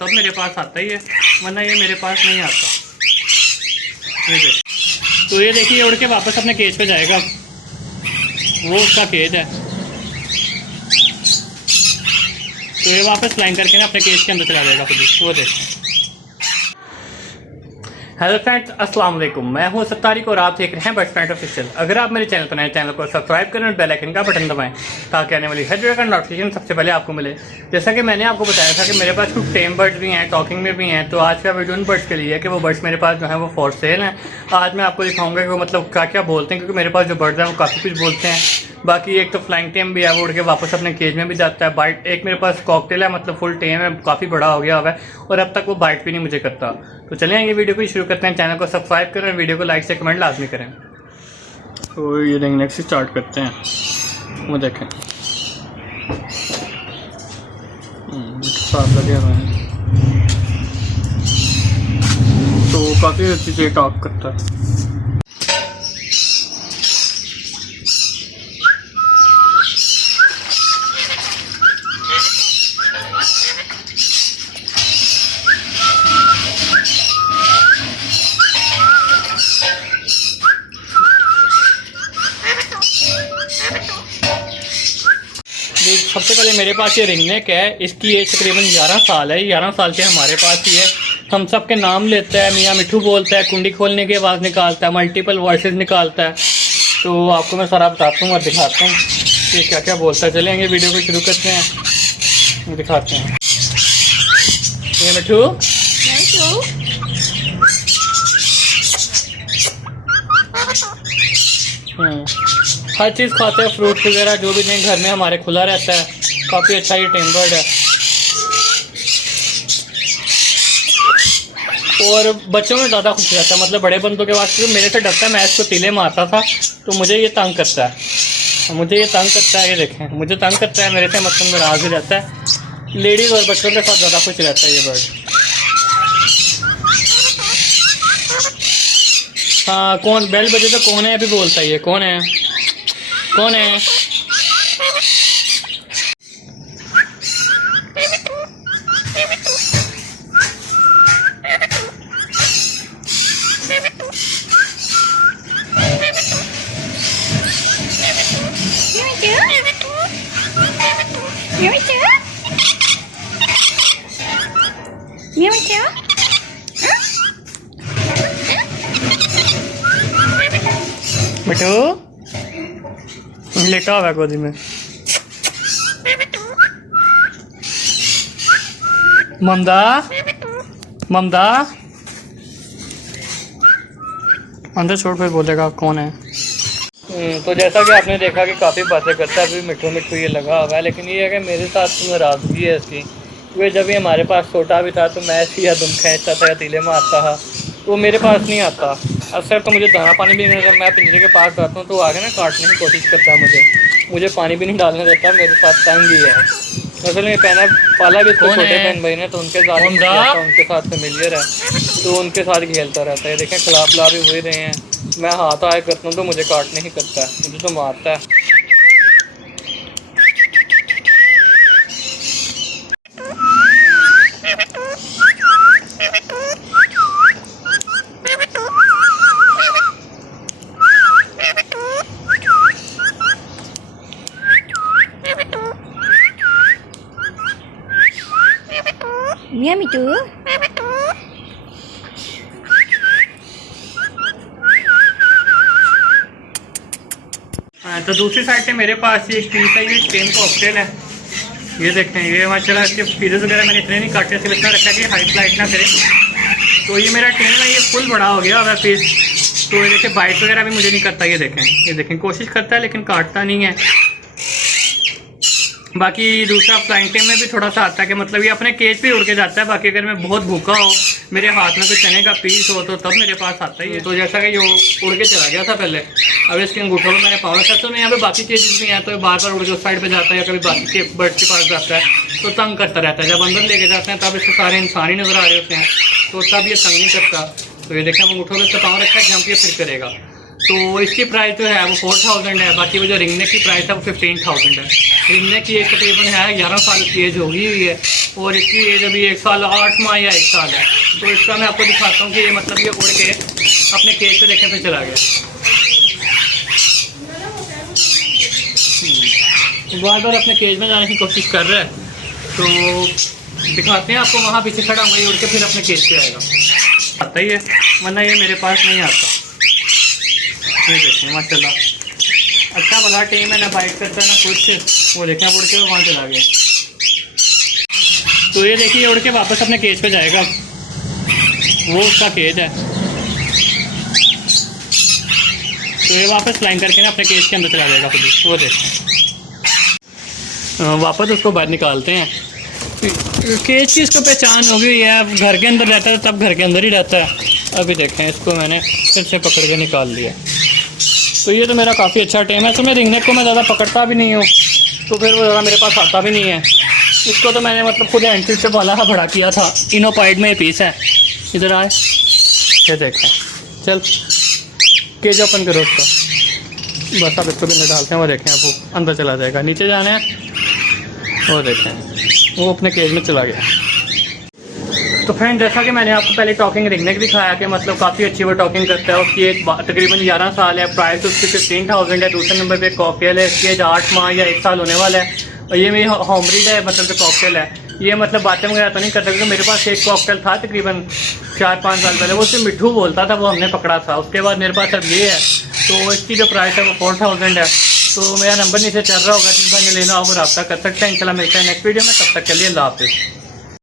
तब मेरे पास आता ही है, वरना ये मेरे पास नहीं आता। ये देख, तो ये देखिए उड़ के वापस अपने केज पे जाएगा, वो उसका केज है। तो ये वापस फ्लाइंग करके ना अपने केज के अंदर चला जाएगा खुद ही, वो देख। हेलो फ्रेंड्स, अस्सलाम वालेकुम। मैं हूं सत्तारिक और आप देख रहे हैं बर्ड्स पॉइंट ऑफिशियल। अगर आप मेरे चैनल पर नए, चैनल को सब्सक्राइब करें और बेल आइकन का बटन दबाएं ताकि आने वाली हर वीडियो का नोटिफिकेशन सबसे पहले आपको मिले। जैसा कि मैंने आपको बताया था कि मेरे पास कुछ टेम बर्ड्स भी हैं, टॉकिंग में भी हैं। तो आज का वीडियो उन बर्ड्स के लिए है कि वो बर्ड्स मेरे पास जो है वो फॉर सेल हैं। आज मैं आपको दिखाऊंगा कि वो मतलब क्या क्या बोलते हैं, क्योंकि मेरे पास जो बर्ड्स हैं वो काफ़ी कुछ बोलते हैं। बाकी एक तो फ्लाइंग टेम भी है, वो उड़ के वापस अपने केज में भी जाता है। बाइट एक मेरे पास कॉकटेल है, मतलब फुल टेम है, काफ़ी बड़ा हो गया हुआ है और अब तक वो बाइट भी नहीं मुझे करता। तो चलिए ये वीडियो को शुरू करते हैं। चैनल को सब्सक्राइब करें, वीडियो को लाइक से कमेंट लाजमी करें। तो ये रिंग नेक से स्टार्ट करते हैं। वो देखें साथ लगे हुए हैं, तो काफ़ी अच्छी से टॉक करता है। सबसे पहले मेरे पास ये रिंग नेक है, इसकी एज तकरीबन 11 साल है। 11 साल से हमारे पास ही है। हम सब के नाम लेता है, मियाँ मिठू बोलता है, कुंडी खोलने की आवाज़ निकालता है, मल्टीपल वॉइसेस निकालता है। तो आपको मैं सारा बताता हूँ और दिखाता हूँ कि क्या क्या बोलता है। चलेंगे वीडियो को शुरू करते हैं, दिखाते हैं। ये मिठू हर चीज़ खाता है, फ्रूट वगैरह जो भी नहीं घर में हमारे खुला रहता है। काफ़ी अच्छा ये टेम बर्ड है और बच्चों में ज़्यादा खुश रहता है, मतलब बड़े बंदों के वास्ते मेरे से डरता है। मैं इसको तीले मारता था तो मुझे ये तंग करता है, ये देखें, मुझे तंग करता है, मेरे से मतलब नाराज़ ही रहता है। लेडीज़ और बच्चों के साथ ज़्यादा खुश रहता है ये बर्ड। हाँ, कौन बेल बजे तो कौन है अभी बोलता है, ये कौन है, कौन है? बेटो लेटा हुआ है गोदी में। ममदा ममदा अंदर छोड़ कोई बोलेगा कौन है। तो जैसा कि आपने देखा कि काफ़ी बातें करता है, अभी मिठू मिठू ये लगा हुआ है। लेकिन ये है कि मेरे साथ तो नाराज़गी है इसकी, क्योंकि जब ये हमारे पास छोटा भी था तो मैं ऐसी या दुम खींचता था या तीले मारता था, तो मेरे पास नहीं आता। अक्सर तो मुझे दाना पानी भी नहीं, जब मैं पिंजरे के पास जाता हूँ तो आगे ना काटने की कोशिश करता है, मुझे पानी भी नहीं डालने देता। मेरे साथ तंग ही है। असल में पहना पाला भी इसको छोटे बहन भाई ने, तो उनके साथ उनके साथ फेमिलियर है, तो उनके साथ खेलता रहता है। देखें खिला पिला भी हो ही रहे हैं। मैं हाथ आए करता हूँ तो मुझे काटने ही करता है, मुझे तो मारता है। मियाँ मिठू तो दूसरी साइड से मेरे पास ये एक पीस है, ये टेम कॉकटेल है। ये देखते हैं, ये माशाल्लाह इसके पीसेस वगैरह मैंने इतने नहीं काटे, सिर्फ इतना रखा कि हाइट लाइट ना करे। तो ये मेरा टेम है, ये फुल बड़ा हो गया और पीस। तो ये देखें बाइट वगैरह भी मुझे नहीं करता। ये देखें कोशिश करता है लेकिन काटता नहीं है। बाकी दूसरा फ्लाइंग टेम में भी थोड़ा सा आता है कि मतलब ये अपने केज पे उड़ के जाता है। बाकी अगर मैं बहुत भूखा हो, मेरे हाथ में कोई चने का पीस हो तो तब मेरे पास आता ही है। तो जैसा कि ये उड़ के चला गया था पहले, अब इसके अंगूठों में मैंने पाँव रखा। तो मैं यहाँ पे बाकी केजेस भी हैं तो बार बार उड़ के उस साइड पे जाता है या कभी बाकी के बर्ड के पास जाता है तो तंग करता रहता है। जब अंदर लेके जाते हैं तब इसके सारे इंसान ही नजर आ रहे होते हैं तो तब ये तंग नहीं करता। तो ये देखें अंगूठों में इसका पाँव रखा है, जंप ये फिर करेगा। तो इसकी प्राइस जो है वो 4000 है। बाकी वो जो रिंगनेक की प्राइस है वो 15000 है। रिंगनेक की एज तकरीबन है 11 साल की एज होगी हुई है और इसकी एज अभी 1 साल 8 माह या 1 साल है। तो इसका मैं आपको दिखाता हूँ कि ये मतलब ये उड़ के अपने केज पे देखे फिर चला गया। बार बार अपने केज में जाने की कोशिश कर रहा है तो दिखाते हैं आपको। वहाँ पीछे खड़ा हुआ उड़ के फिर अपने केज पे आएगा, आता ही है, वरना ये मेरे पास नहीं आता। ये देखें माशाल्लाह अच्छा भला टीम है, ना बाइट करता ना कुछ। वो देखें उड़ के वो वहाँ चला गया। तो ये देखिए उड़ के वापस अपने केज पे जाएगा, वो उसका केज है। तो ये वापस फ्लाइंग करके ना अपने केज के अंदर चला जाएगा खुद ही। वो देखें वापस उसको बाहर निकालते हैं। केज की इसको पहचान हो गई है, घर के अंदर रहता है तब घर के अंदर ही रहता है। अभी देखें इसको मैंने फिर से पकड़ के निकाल लिया। तो ये तो मेरा काफ़ी अच्छा टेम है। तो मैं रिंगनेक को मैं ज़्यादा पकड़ता भी नहीं हूँ तो फिर वो ज़्यादा मेरे पास आता भी नहीं है। इसको तो मैंने मतलब खुद एंट्री से वाला बड़ा किया था। इनोपाइड में ये पीस है। इधर आए, ये देखें, चल केज ओपन करो उसका। बस अब इसको भी अंदर डालते हैं। वो देखें अब वो अंदर चला जाएगा। नीचे जाना है, वो देखें वो अपने केज में चला गया। तो फ्रेंड जैसा कि मैंने आपको पहले टॉकिंग रिंगनेक दिखाया कि मतलब काफ़ी अच्छी वो टॉकिंग करता है। उसकी एक तकरीबन 11 साल है, प्राइस उसकी 15000 है। दूसरे नंबर पे कॉकटेल है, इसकी एज 8 माह या 1 साल होने वाला है। और ये मेरी होम ब्रीड है, मतलब जो कॉकटेल है ये मतलब बातें वगैरह तो नहीं कर सकते। मेरे पास एक कॉकटेल था तकरीबन 4-5 साल पहले, वो उससे मिट्ठू बोलता था, वो हमने पकड़ा था। उसके बाद मेरे पास अब ये है। तो इसकी जो प्राइस है वो 4000 है। तो मेरा नंबर नीचे चल रहा होगा, जिस भाई ने लेना हो वो रब्ता कर सकते हैं। इंशाल्लाह मिलते हैं नेक्स्ट वीडियो में, तब तक के लिए अल्लाह हाफिज़।